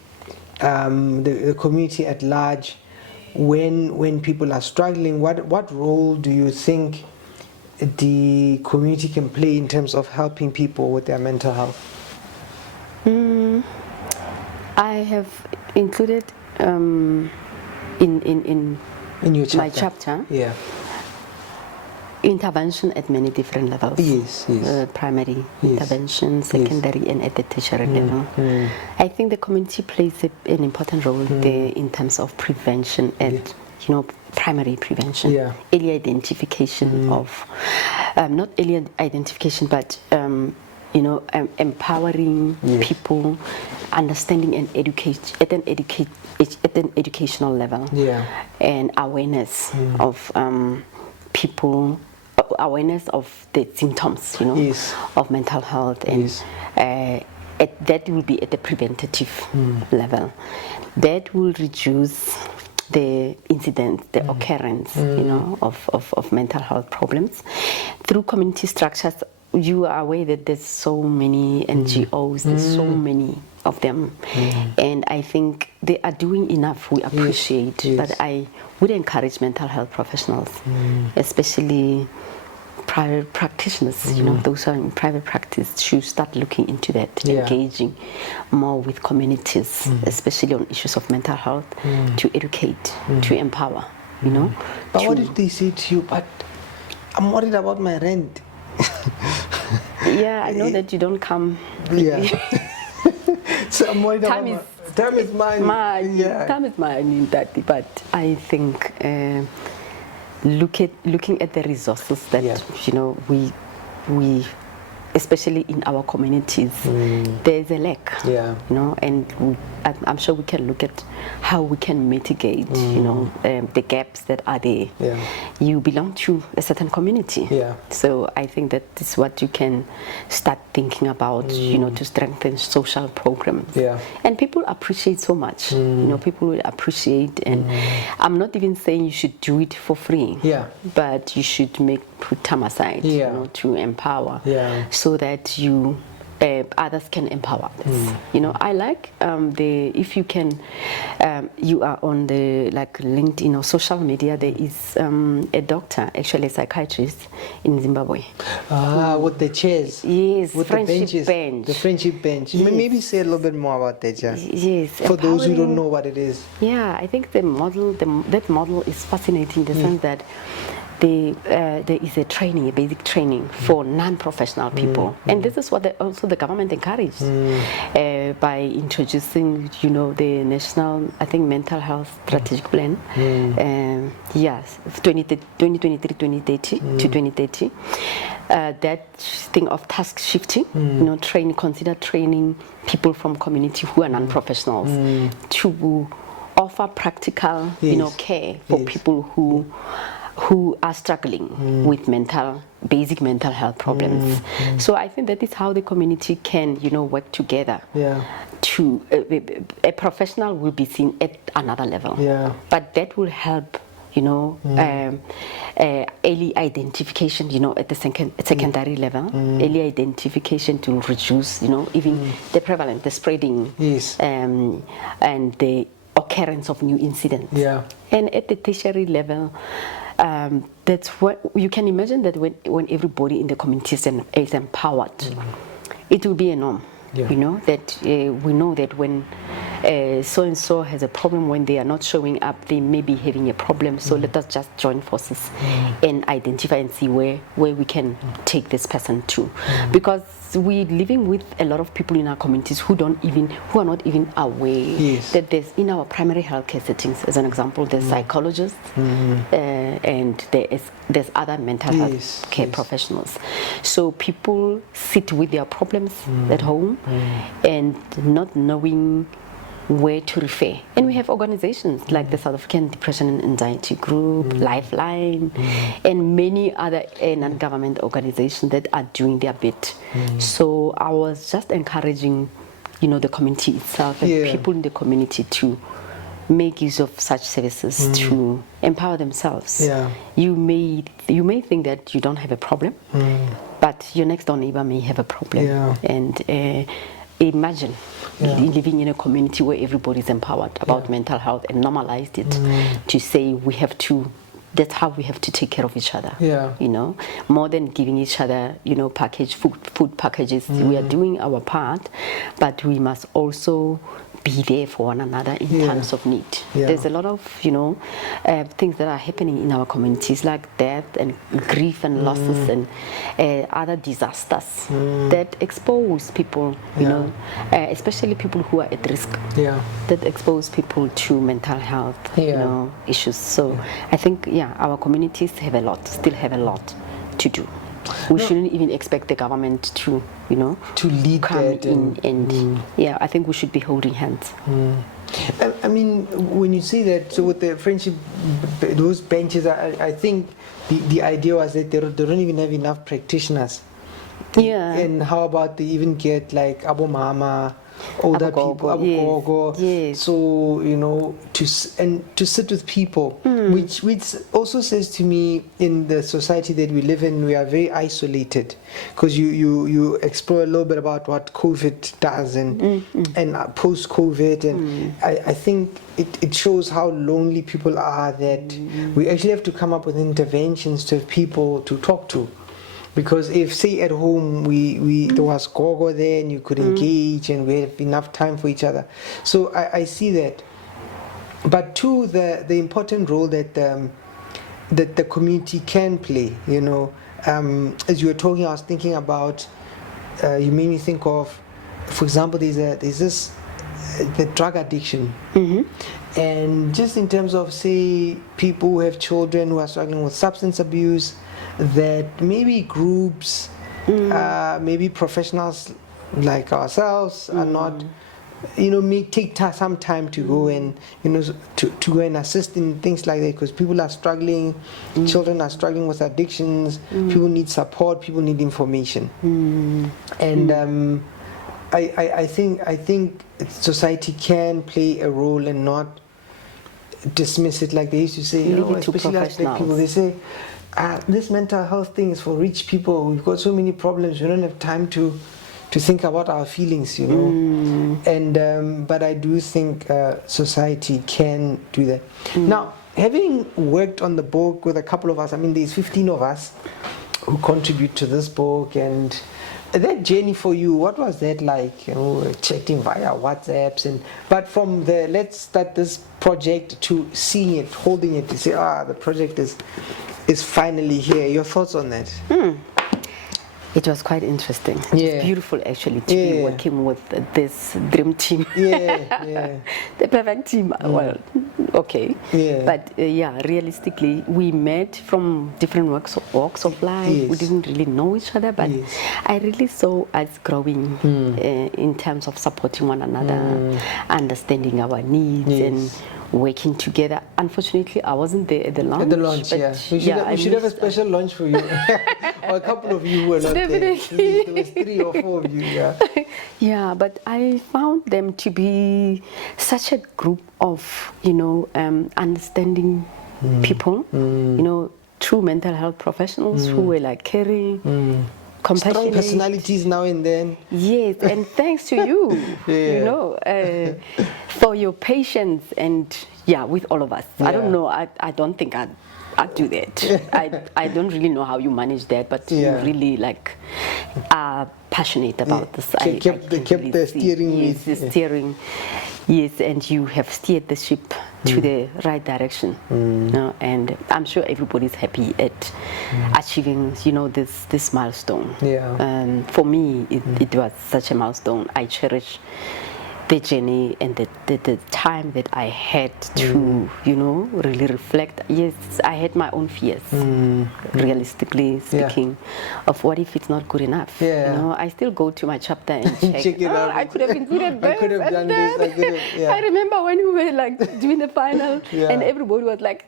the community at large, when people are struggling? What role do you think the community can play in terms of helping people with their mental health? I have included in your chapter. My chapter, intervention at many different levels. Yes. Primary intervention, secondary, and at the tertiary level. I think the community plays an important role there in terms of prevention and primary prevention, early identification of, not early identification, but empowering people, understanding and educate at an educational level, and awareness of people, awareness of the symptoms, of mental health, and that will be at the preventative level. That will reduce the incident, the occurrence, of mental health problems. Through community structures, you are aware that there's so many NGOs, there's so many of them, and I think they are doing enough. We appreciate, but I would encourage mental health professionals, especially private practitioners, those who are in private practice, should start looking into that, engaging more with communities, especially on issues of mental health, to educate, to empower, But what if they say to you, but I'm worried about my rent? I know that you don't come. So I'm worried about time is money. Time is money, but I think looking at the resources that we especially in our communities, there's a lack, and I'm sure we can look at how we can mitigate, the gaps that are there. You belong to a certain community, so I think that is what you can start thinking about, to strengthen social programs. And people appreciate so much. People will appreciate, and I'm not even saying you should do it for free. But you should put time aside, to empower, so that you others can empower this. You know, I like if you can, you are on the like LinkedIn or social media. There is a doctor, actually a psychiatrist in Zimbabwe. With the chairs. Yes, with friendship the benches. bench. The friendship bench. Yes. Maybe say a little bit more about that, yeah. Yes. For those who don't know what it is. Yeah, I think the model, that model is fascinating in the sense that there is a training, a basic training for non-professional people, and this is what also the government encouraged by introducing, you know, the national, I think, mental health strategic plan. Yes, 2023-2030 to 2030. That thing of task shifting, you know, consider training people from community who are non-professionals to offer practical, you know, care for people who are struggling with basic mental health problems. So I think that is how the community can, you know, work together. To a professional will be seen at another level. But that will help, you know, early identification, you know, at the secondary level, early identification to reduce, you know, even the prevalence, the spreading, and the occurrence of new incidents. And at the tertiary level, that's what you can imagine, that when everybody in the community is empowered, it will be a norm. You know, that we know that when so and so has a problem, when they are not showing up, they may be having a problem. So let us just join forces and identify and see where we can take this person to, because we're living with a lot of people in our communities who are not even aware that there's, in our primary healthcare settings, as an example, there's psychologists and there's other mental health care professionals. So people sit with their problems at home and not knowing where to refer. And we have organizations like the South African Depression and Anxiety Group, Lifeline, and many other non-government organizations that are doing their bit. So I was just encouraging, you know, the community itself and people in the community to make use of such services to empower themselves. You may think that you don't have a problem, but your next door neighbor may have a problem. And imagine living in a community where everybody is empowered about mental health and normalized it to say that's how we have to take care of each other. You know, more than giving each other, you know, food packages. We are doing our part, but we must also be there for one another in times of need. There's a lot of, you know, things that are happening in our communities, like death and grief and losses and other disasters that expose people, you know, especially people who are at risk, that expose people to mental health, you know, issues. So I think, our communities still have a lot to do. We shouldn't even expect the government to, you know, to lead come that in and I think we should be holding hands. I mean, when you say that, so with the friendship, those benches, I think the idea was that they don't even have enough practitioners. And how about they even get like Abu Mama, older people, Abu Gogo. So, you know, to sit with people, which also says to me, in the society that we live in, we are very isolated, because you explore a little bit about what COVID does and post-COVID, and I think it shows how lonely people are, that we actually have to come up with interventions to have people to talk to. Because if, say, at home there was gogo there and you could engage and we have enough time for each other. So I see that. But two, the important role that the community can play, you know, as you were talking, I was thinking about, you made me think of, for example, there's the drug addiction. And just in terms of, say, people who have children who are struggling with substance abuse, that maybe groups, maybe professionals like ourselves are not, you know, may take some time to go and, you know, to go and assist in things like that, because people are struggling, children are struggling with addictions, people need support, people need information. And I think society can play a role and not dismiss it, like they used to say, you know, especially like black people, they say, this mental health thing is for rich people, we've got so many problems, we don't have time to to think about our feelings, you know. And but I do think society can do that. Now, having worked on the book with a couple of us, I mean, there's 15 of us who contribute to this book, and that journey for you, what was that like? You know, chatting via WhatsApps, and but from the let's start this project to seeing it, holding it, to say, the project is finally here. Your thoughts on that? It was quite interesting. Yeah. It's beautiful actually to be working with this dream team. Yeah. The perfect team. Well, okay. Yeah. But realistically, we met from different walks of life. Yes. We didn't really know each other, but Yes. I really saw us growing in terms of supporting one another, understanding our needs, and working together. Unfortunately, I wasn't there at the launch. At the launch, but We should have a special launch for you. Or a couple of you were not Definitely. there. There was 3 or 4 of you, Yeah, but I found them to be such a group of, understanding people, true mental health professionals who were like caring, compassionate. Strong personalities now and then. Yes, and thanks to you, for your patience and with all of us. I don't know, I don't think I'd do that. I don't really know how you manage that, but you really are passionate about this. Kept the steering wheel. Yes, the steering. Yes, and you have steered the ship to the right direction. And I'm sure everybody's happy at achieving, this milestone. Yeah. For me, it was such a milestone. I cherish the journey and the time that I had to, really reflect. Yes, I had my own fears, realistically speaking, of what if it's not good enough. Yeah. I still go to my chapter and check. Check it out. I could have included this. I could have done this. I remember when we were doing the final and everybody was like,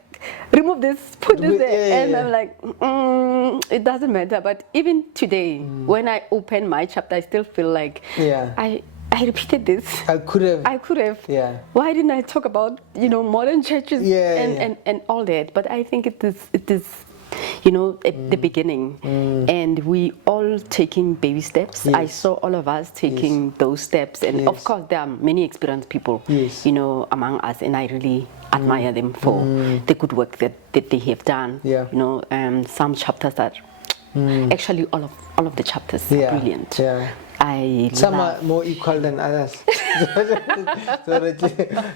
remove this, put this there. And I'm like, it doesn't matter. But even today, when I open my chapter, I still feel like I repeated this. I could have. Yeah. Why didn't I talk about, modern churches and all that? But I think it is the beginning. And we all taking baby steps. Yes. I saw all of us taking those steps. And of course, there are many experienced people, among us. And I really admire them for the good work that they have done. Yeah. Some chapters are actually all of the chapters are brilliant. Yeah. Some are more equal than others.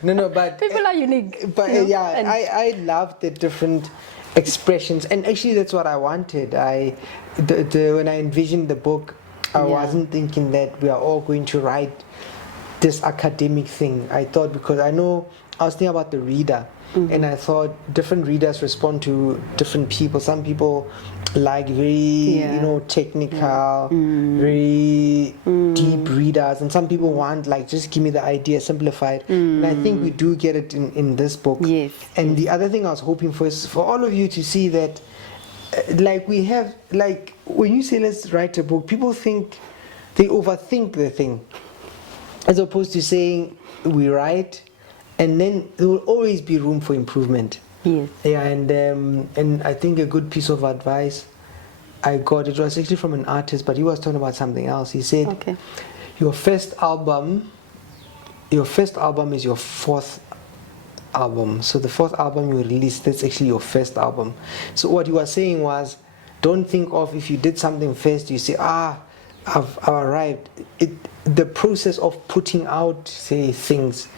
No, but people are unique. But I love the different expressions, and actually that's what I wanted. When I envisioned the book, I wasn't thinking that we are all going to write this academic thing. I thought, because I was thinking about the reader, and I thought different readers respond to different people. Some people like very technical, very deep readers, and some people want just give me the idea simplified. And I think we do get it in this book. Yes. And the other thing I was hoping for is for all of you to see that we have, when you say let's write a book, people think they overthink the thing, as opposed to saying we write and then there will always be room for improvement. Yes. Yeah, and I think a good piece of advice I got, it was actually from an artist, but he was talking about something else. He said, your first album is your fourth album. So the fourth album you release, that's actually your first album. So what he was saying was, don't think of if you did something first, you say, I've arrived. The process of putting out, say, things,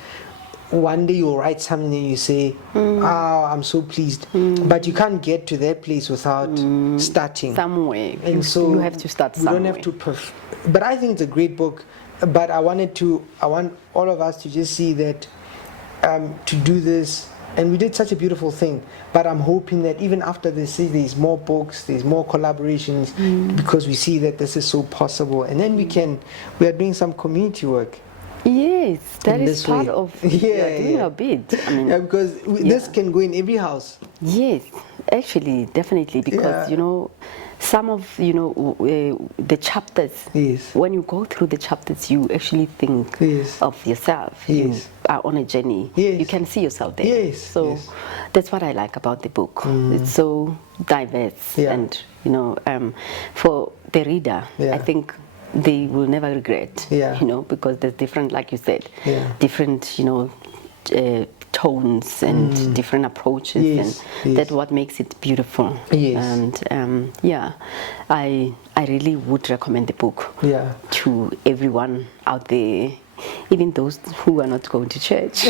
one day you'll write something and you say, I'm so pleased. But you can't get to that place without starting. Somewhere. And so you have to start somewhere. We don't have to but I think it's a great book. But I want all of us to just see that to do this, and we did such a beautiful thing, but I'm hoping that even after this, there's more books, there's more collaborations, because we see that this is so possible. And then we are doing some community work. Yes, that is part of doing a bit. I mean, because this can go in every house. Yes, actually, definitely, because some of the chapters. Yes. When you go through the chapters, you actually think of yourself. Yes. You are on a journey. Yes. You can see yourself there. Yes. So that's what I like about the book. It's so diverse, and for the reader, I think they will never regret. Yeah. You know, because there's different, like you said, Yeah. different, you know, tones and different approaches, Yes, and yes. that's what makes it beautiful. Yes. And yeah, I really would recommend the book Yeah. to everyone out there, even those who are not going to church.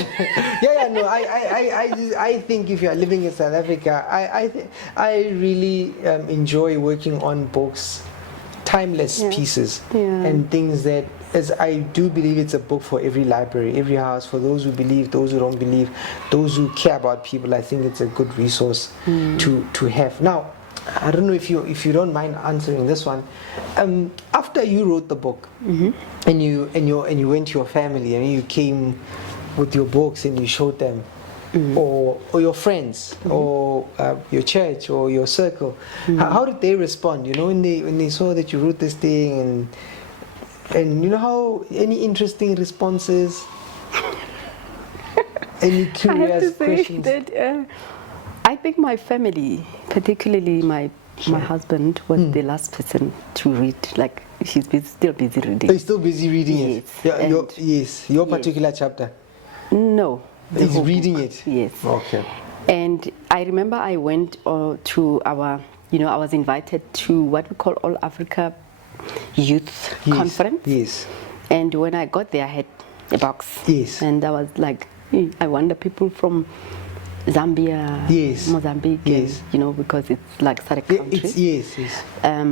No, I think if you are living in South Africa, I really enjoy working on books, timeless pieces, and things that, as I do believe it's a book for every library, every house, for those who believe, those who don't believe, those who care about people. I think it's a good resource to have. Now, I don't know if you don't mind answering this one. After you wrote the book, and you went to your family, and you came with your books and you showed them, or your friends, or your church or your circle, how did they respond? You know, when they saw that you wrote this thing, and you know how, any interesting responses, any curious I have to questions? say that I think my family, particularly my husband, was the last person to read. Like, he's still busy reading. He's still busy reading it. Your particular chapter. No. the He's whole reading book. it. Yes. Okay. And I remember I went to our, I was invited to what we call All Africa Youth Conference. Yes. And when I got there, I had a box. Yes. And I was like, I wonder people from Zambia, Mozambique, and, because it's like SADC countries.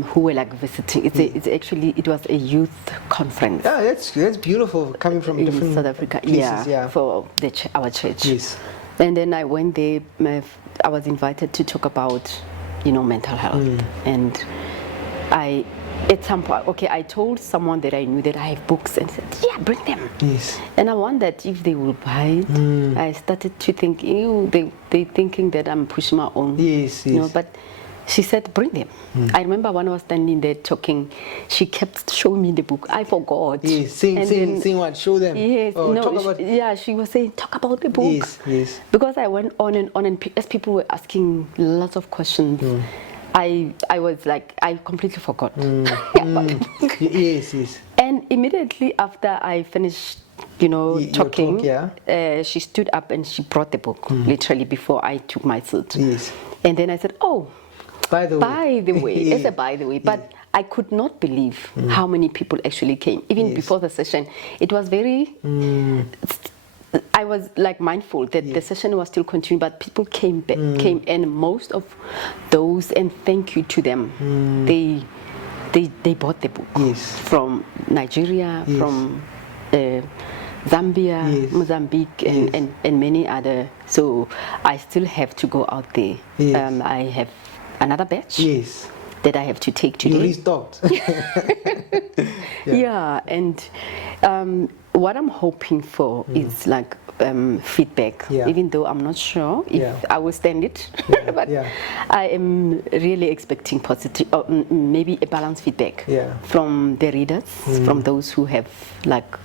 Who were like visiting. It was a youth conference. Yeah, that's beautiful, coming from in different South Africa. places, For our church. Yes. And then I went there. I was invited to talk about, mental health, and at some point, I told someone that I knew that I have books, and said, yeah, bring them. Yes. And I wondered if they will buy it. I started to think, they thinking that I'm pushing my own. Yes. But she said, bring them. I remember when I was standing there talking, she kept showing me the book. I forgot. Yes, saying what? Show them. Yes, she was saying, talk about the book. Yes. Because I went on and on, and as people were asking lots of questions, I was like, I completely forgot about the book. Yes. And immediately after I finished, talking, she stood up and she brought the book, literally before I took my seat. Yes. And then I said, oh, by the way, Yeah. it's a by the way. But I could not believe how many people actually came. Even before the session, it was very... I was like mindful that the session was still continuing, but people came, and most of those, and thank you to them, they bought the book from Nigeria, from Zambia, Mozambique, and many other. So I still have to go out there. I have another batch that I have to take today. You restocked. And what I'm hoping for is like feedback, even though I'm not sure if I will stand it. But I am really expecting positive, or maybe a balanced feedback from the readers, from those who have like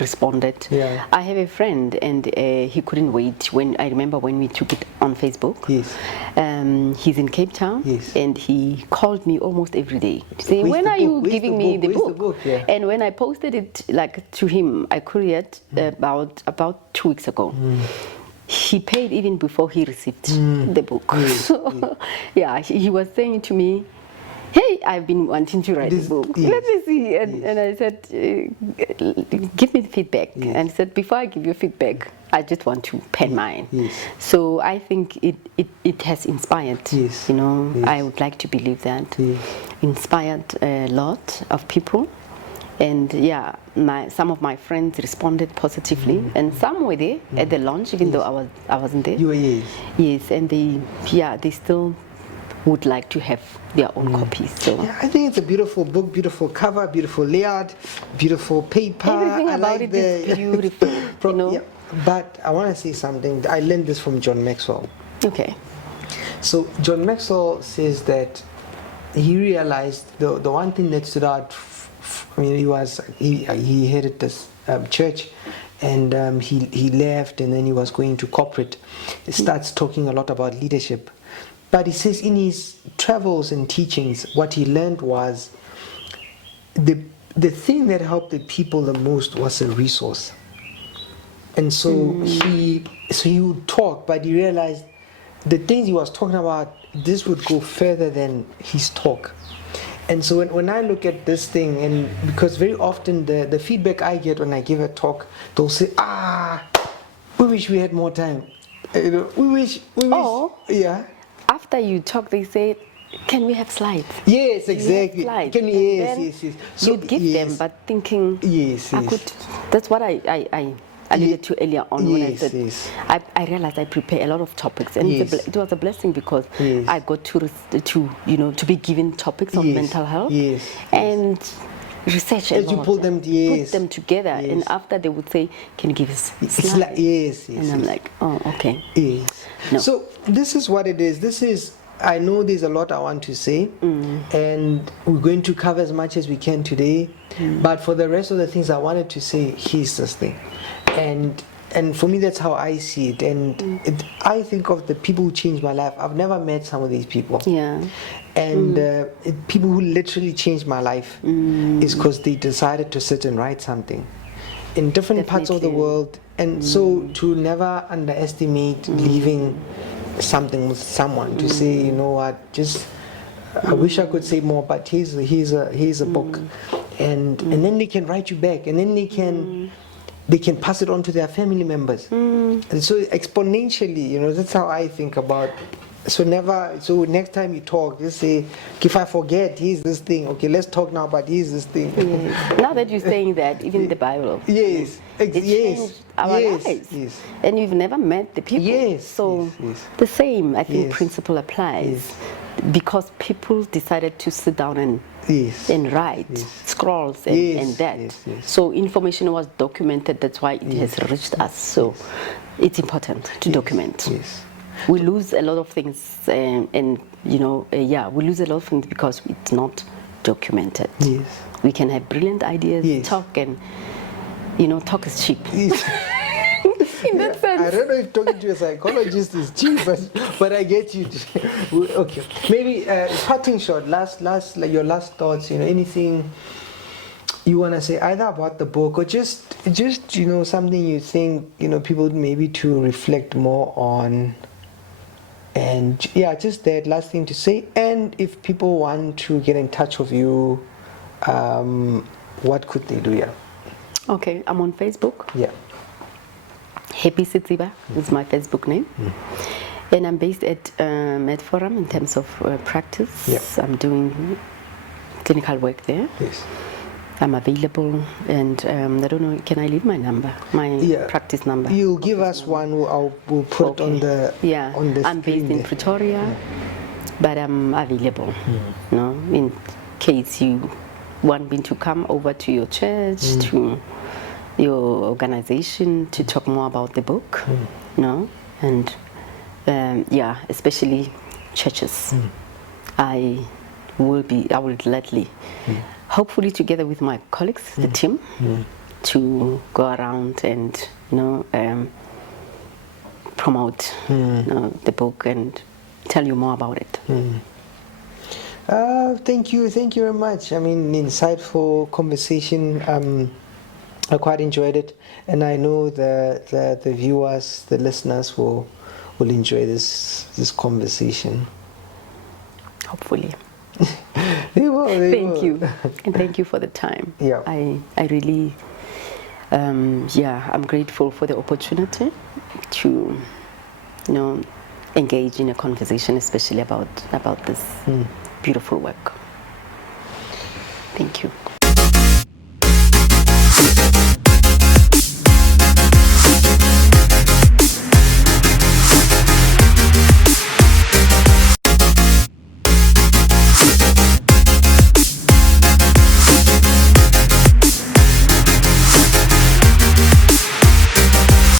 responded. I have a friend, and he couldn't wait. I remember when we took it on Facebook. He's in Cape Town, and he called me almost every day to say, when are you giving me the book? And when I posted it like to him, I couriered about 2 weeks ago. He paid even before he received the book. So he was saying to me, hey, I've been wanting to write a book. Let me see. And I said, give me the feedback. And he said, before I give you feedback, I just want to pen mine. So I think it has inspired, I would like to believe that. Inspired a lot of people. And some of my friends responded positively, and some were there at the launch, even though I wasn't there. You were, Yes, and they still would like to have their own copies. So I think it's a beautiful book, beautiful cover, beautiful layout, beautiful paper. Everything about it is beautiful. But I want to say something. I learned this from John Maxwell. Okay. So John Maxwell says that he realized the one thing that stood out. He headed this church, and he left, and then he was going to corporate. He starts talking a lot about leadership. But he says in his travels and teachings, what he learned was the the thing that helped the people the most was a resource. And so he would talk, but he realized the things he was talking about, this would go further than his talk. And so when I look at this thing, and because very often the feedback I get when I give a talk, they'll say, we wish we had more time. We wish, yeah. After you talk, they say, can we have slides? Yes, exactly. Slides? Can we, yes. So you'd give them, but thinking, yes. That's what I alluded to earlier on when I said, I realized I prepare a lot of topics, and it was a blessing because I got to be given topics on mental health and research as you pull them, put them together, and after they would say, can you give us slides? And I'm like, oh, okay. Yes. No. So this is what it is. I know there's a lot I want to say, and we're going to cover as much as we can today, but for the rest of the things I wanted to say, here's this thing. And for me, that's how I see it. And I think of the people who changed my life. I've never met some of these people. Yeah. And people who literally changed my life is because they decided to sit and write something in different parts of the world. And so to never underestimate leaving something with someone, to say, you know what, just I wish I could say more, but here's a book, and then they can write you back, and then they can pass it on to their family members, and so exponentially, that's how I think about. So next time you talk, just say, if I forget, here's this thing. Okay, let's talk now, but here's this thing. Now that you're saying that, even the Bible, it changed our lives, and you've never met the people. So the same, I think, principle applies, because people decided to sit down and write scrolls and that. So information was documented. That's why it has reached us. So it's important to document. We lose a lot of things, we lose a lot of things because it's not documented. We can have brilliant ideas, talk, and talk is cheap. In that sense. I don't know if talking to a psychologist is cheap, but I get you. Okay, maybe parting shot, your last thoughts. Anything you want to say either about the book or just something you think people maybe to reflect more on. And just that last thing to say. And if people want to get in touch with you, what could they do? Okay, I'm on Facebook. Happy Setsiba is my Facebook name. And I'm based at MedForum in terms of practice. I'm doing clinical work there. I'm available, and I don't know, can I leave my number, my practice number? You give us one, we'll put it on the on the I'm based in Pretoria, but I'm available, in case you want me to come over to your church, to your organization, to talk more about the book, and especially churches. I will gladly, hopefully together with my colleagues, the team, to go around and promote the book and tell you more about it. Thank you very much. I mean, insightful conversation. I quite enjoyed it, and I know the viewers, the listeners will enjoy this conversation. Hopefully. They will. Thank you, and thank you for the time. I really, I'm grateful for the opportunity to, engage in a conversation, especially about this beautiful work. Thank you.